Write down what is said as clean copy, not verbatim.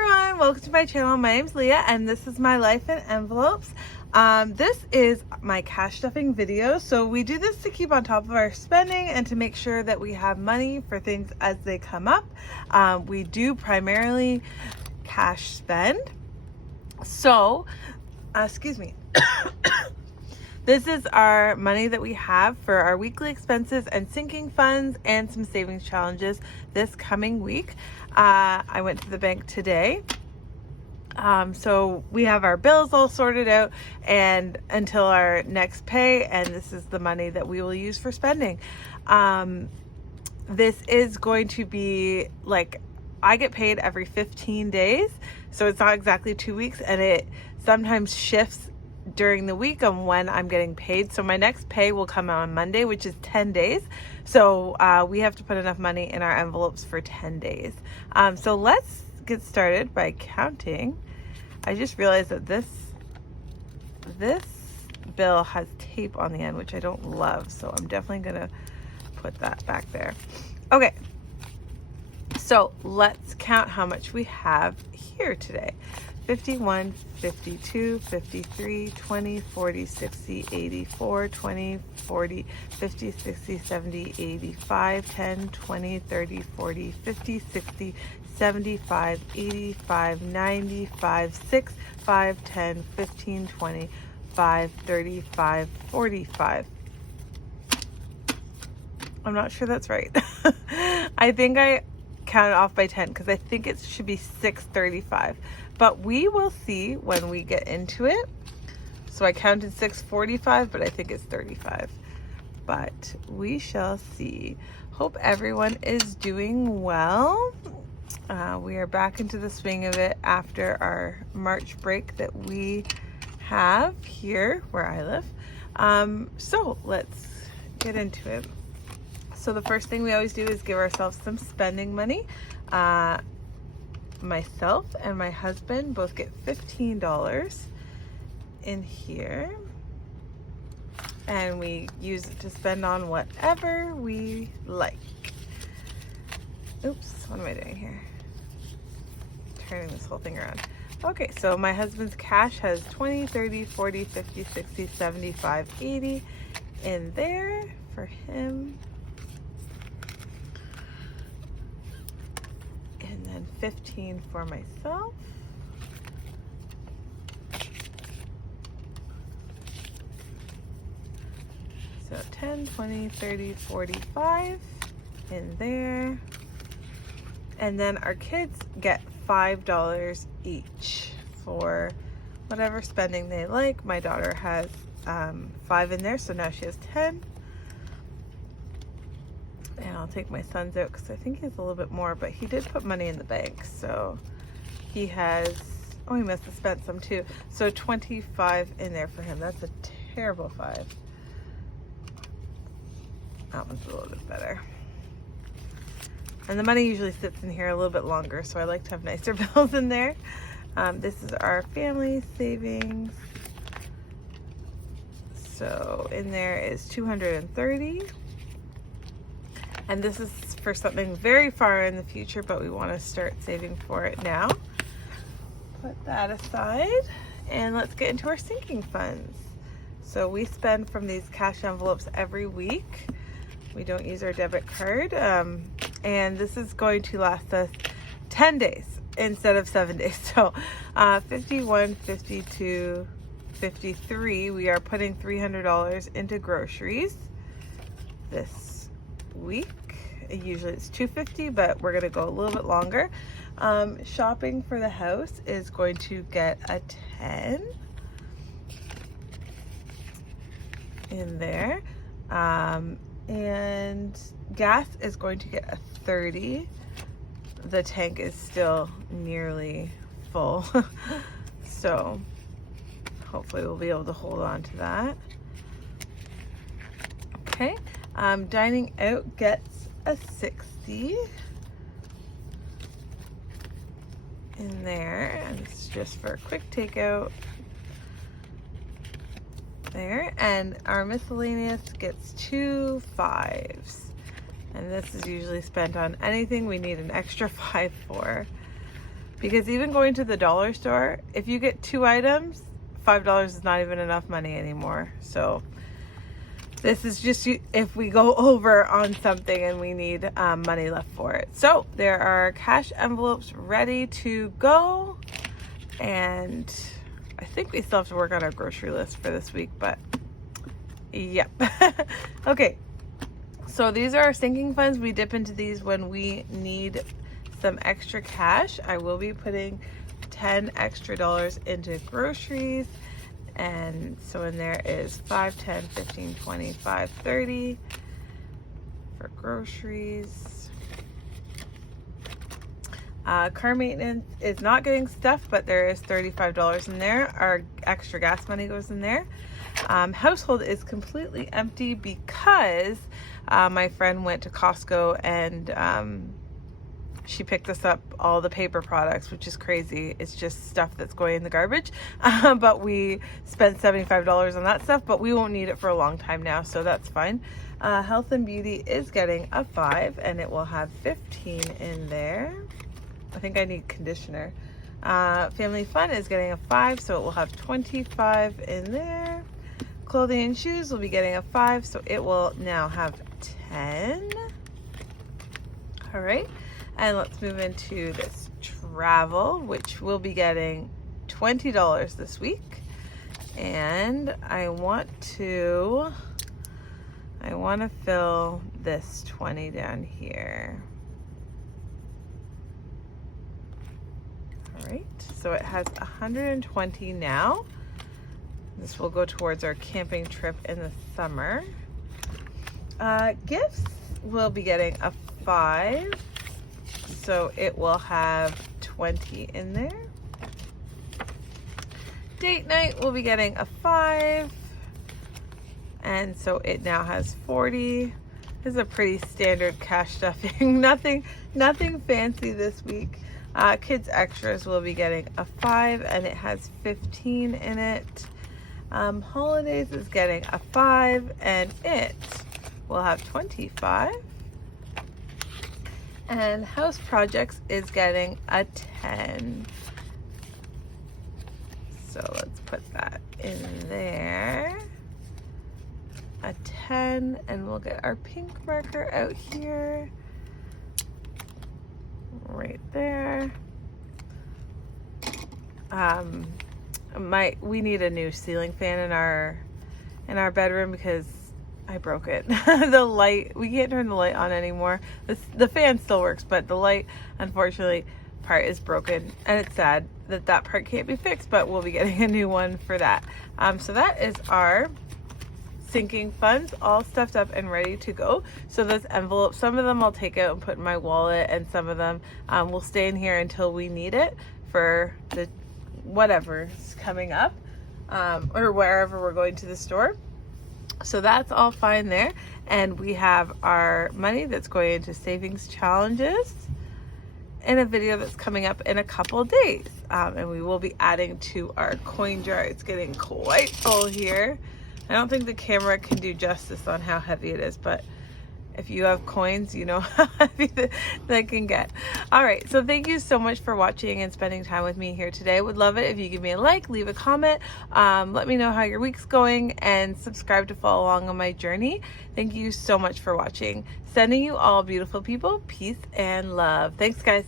everyone, welcome to my channel. My name's Leah and this is my life in envelopes. This is my cash stuffing video. So we do this to keep on top of our spending and to make sure that we have money for things as they come up. We do primarily cash spend. So, excuse me. This is our money that we have for our weekly expenses and sinking funds and some savings challenges this coming week. I went to the bank today. So we have our bills all sorted out and until our next pay, and this is the money that we will use for spending. This is going to be like, I get paid every 15 days. So it's not exactly 2 weeks, and it sometimes shifts during the week on when I'm getting paid. So my next pay will come on Monday, which is 10 days. So we have to put enough money in our envelopes for 10 days. So let's get started by counting. I just realized that this bill has tape on the end, which I don't love. So I'm definitely gonna put that back there. Okay, so let's count how much we have here today. 51, 52, 53, 20, 40, 60, 84, 20, 40, 50, 60, 70, 85, 10, 20, 30, 40, 50, 60, 75, 85, 95, 6, 5, 10, 15, 20, 5, 35, 45. I'm not sure that's right. I think I counted off by 10 because I think it should be 635. But we will see when we get into it. So I counted 645, but I think it's 35. But we shall see. Hope everyone is doing well. We are back into the swing of it after our March break that we have here where I live. So let's get into it. So the first thing we always do is give ourselves some spending money. Myself and my husband both get $15 in here, and we use it to spend on whatever we like. Oops, what am I doing here? Turning this whole thing around. Okay, so my husband's cash has 20, 30, 40, 50, 60, 75, 80 in there for him. And then 15 for myself. So 10, 20, 30, 45 in there. And then our kids get $5 each for whatever spending they like. My daughter has 5 in there, so now she has 10. And I'll take my son's out because I think he has a little bit more, but he did put money in the bank. So he has, oh, he must have spent some too. So 25 in there for him. That's a terrible 5. That one's a little bit better. And the money usually sits in here a little bit longer, so I like to have nicer bills in there. This is our family savings. So in there is 230. And this is for something very far in the future, but we want to start saving for it now. Put that aside and let's get into our sinking funds. So we spend from these cash envelopes every week. We don't use our debit card. And this is going to last us 10 days instead of 7 days. So 51, 52, 53, we are putting $300 into groceries this week. Usually it's $250, but we're gonna go a little bit longer. Shopping for the house is going to get a 10 in there, and gas is going to get a 30. The tank is still nearly full, so hopefully we'll be able to hold on to that. Okay. Dining out gets a 60 in there, and it's just for a quick takeout there. And our miscellaneous gets 2 5s, and this is usually spent on anything we need an extra 5 for. Because even going to the dollar store, if you get 2 items, $5 is not even enough money anymore. So this is just if we go over on something and we need money left for it. So there are cash envelopes ready to go. And I think we still have to work on our grocery list for this week, but yep. Okay. So these are our sinking funds. We dip into these when we need some extra cash. I will be putting $10 extra into groceries. And so in there is 5, 10, 15, 25, 30 for groceries. Car maintenance is not getting stuff, but there is $35 in there. Our extra gas money goes in there. Household is completely empty because my friend went to Costco and she picked us up all the paper products, which is crazy. It's just stuff that's going in the garbage. But we spent $75 on that stuff, but we won't need it for a long time now, so that's fine. Health and beauty is getting a 5, and it will have 15 in there. I think I need conditioner. Family fun is getting a 5, so it will have 25 in there. Clothing and shoes will be getting a 5, so it will now have 10. All right. And let's move into this travel, which will be getting $20 this week. And I want to fill this 20 down here. All right, so it has 120 now. This will go towards our camping trip in the summer. Gifts will be getting a 5. So it will have 20 in there. Date night will be getting a 5. And so it now has 40. This is a pretty standard cash stuffing. Nothing fancy this week. Kids extras will be getting a 5, and it has 15 in it. Holidays is getting a 5, and it will have 25. And house projects is getting a 10. So let's put that in there. A 10, and we'll get our pink marker out here. Right there. We need a new ceiling fan in our bedroom because I broke it. The light, we can't turn the light on anymore. The fan still works, but the light, unfortunately, part is broken, and it's sad that part can't be fixed, but we'll be getting a new one for that. So that is our sinking funds all stuffed up and ready to go. So those envelopes, some of them I'll take out and put in my wallet, and some of them will stay in here until we need it for the whatever's coming up, or wherever we're going to the store. So that's all fine there. And we have our money that's going into savings challenges in a video that's coming up in a couple of days. And we will be adding to our coin jar. It's getting quite full here. I don't think the camera can do justice on how heavy it is, but if you have coins, you know how heavy that can get. All right, so thank you so much for watching and spending time with me here today. Would love it if you give me a like, leave a comment, let me know how your week's going, and subscribe to follow along on my journey. Thank you so much for watching. Sending you all beautiful people peace and love. Thanks, guys.